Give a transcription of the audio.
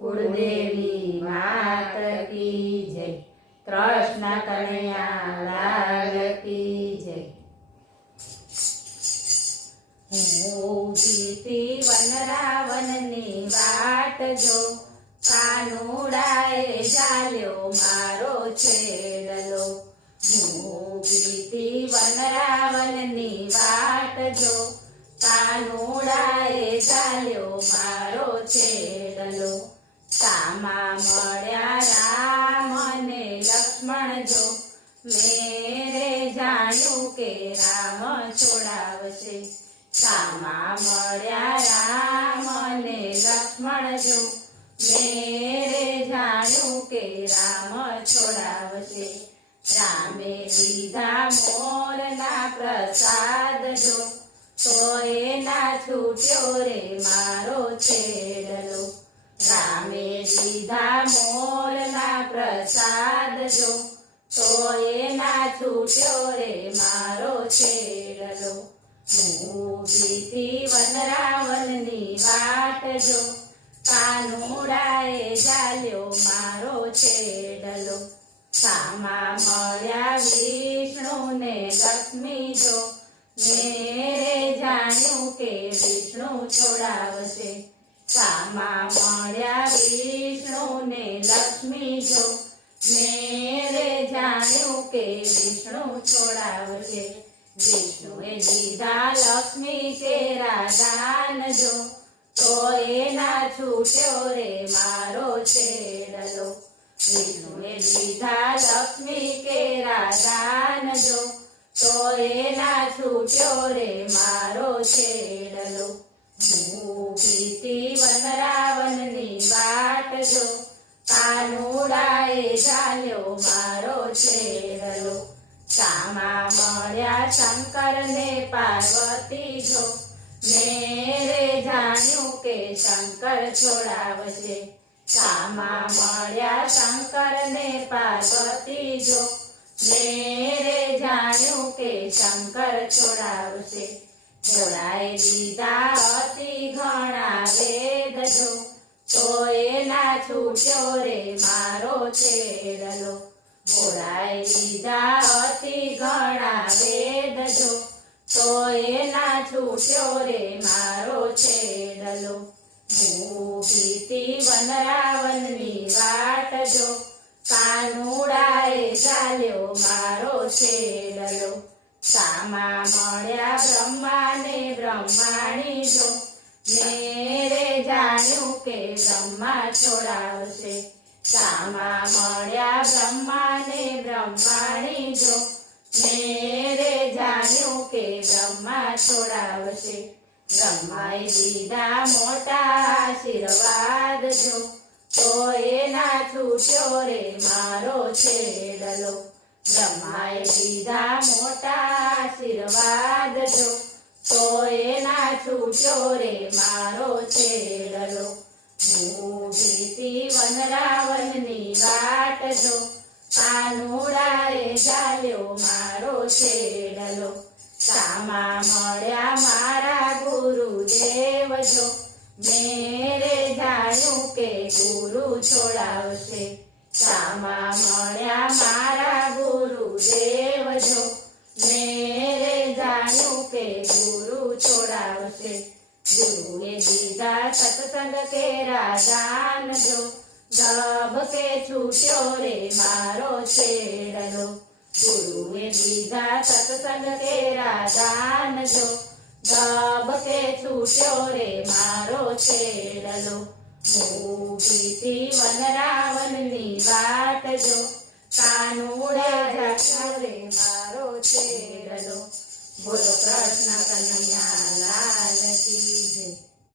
કુળદેવી માત કી જય, કૃષ્ણ કનૈયા લાલ કી જય. હું જીતી વનરાવનની વાટ જો, કાનુડાએ ઝાલ્યો મારો છેડલો. હું જીતી વનરાવનની વાટ જો, કાનુડાએ ઝાલ્યો મારો છેડલો. સામા મળ્યા રામ અને લક્ષ્મણ જો, મેરે જાણ્યું કે રામ છોડાવશે. સામા મળ્યા રામ અને લક્ષ્મણ જો, મેરે જાણ્યું કે રામ છોડાવશે. રામે લીધા મોરના પ્રસાદ જો, તો એના છૂટ્યો રે મારો છેડલો. રામે લીધા મોરના પ્રસાદ જો, તો એના છૂટ્યો રે મારો છેડલો. હું જીતી વનરાવનની વાટ જો, કાનુડાએ ઝાલ્યો મારો છેડલો. સામા મળ્યા વિષ્ણુ ને લક્ષ્મી જો, મેરે જાણ્યું કે વિષ્ણુ છોડાવશે. સામા મળ્યા વિષ્ણુ ને લક્ષ્મી જો, મેરે જાણ્યું કે વિષ્ણુ છોડાવશે. વિષ્ણુએ લીધા લક્ષ્મી કેરા દાન જો, તો એના છૂટ્યો રે મારો છેડલો. વિષ્ણુએ લીધા લક્ષ્મી કેરા દાન જો, તો એના છૂટ્યો રે મારો છેડલો. હું જીતી વનરાવનની વાટ જો, કાનુડાએ ઝાલ્યો મારો છેડલો. સામા મળ્યા શંકર ને પાર્વતી જો, મેરે જાણ્યું કે શંકર છોડાવશે. સામા મળ્યા શંકર ને પાર્વતી જો, મેરે જાણ્યું કે શંકર છોડાવશે. જોડાઈ દીધા અતિ ઘણા વેદ જો, તો એના છૂટ્યો રે મારો છેડલો. જોડાઈ દીધા અતિ ઘણા વેદ જો, તો એના છૂટ્યો રે મારો છેડલો. હું જીતી વનરાવનની વાટ જો, કાનુડાએ ઝાલ્યો મારો છેડલો. સામા મળ્યા બ્રહ્મા ને બ્રહ્માણી જો, મેરે જાણ્યું કે બ્રહ્મા છોડાવશે. સામા મળ્યા બ્રહ્મા ને બ્રહ્માણી જો, મેરે જાણ્યું કે બ્રહ્મા છોડાવશે. બ્રહ્માએ દીધા મોટા આશીર્વાદ જો, તો એના છૂટ્યો રે મારો છેડલો. બ્રહ્માએ દીધા મોટા આશીર્વાદ જો, તો એના છૂટ્યો રે મારો છેડલો. હું જીતી વનરાવનની વાટ જો, કાનુડાએ ઝાલ્યો મારો છેડલો. સામા મળ્યા મારા ગુરુદેવ જો, મેરે જાણ્યું કે ગુરુ છોડાવશે. સામા મળ્યા મારા ગુરુદેવ જો, મેરે જાણ્યું કે ગુરુ છોડાવશે. ગુરુએ દીધા સત્સંગ કેરા દાન જો, ધબકે છૂટ્યો રે મારો છેડલો. ગુરુએ દીધા સત્સંગ કેરા દાન જો, ધબકે છૂટ્યો રે મારો છેડલો. હું જીતી વનરાવનની વાટ જો, કાનુડા ઝાલ્યો રે મારો છેડલો. બોલો કૃષ્ણ કનૈયા લાલ કી જય.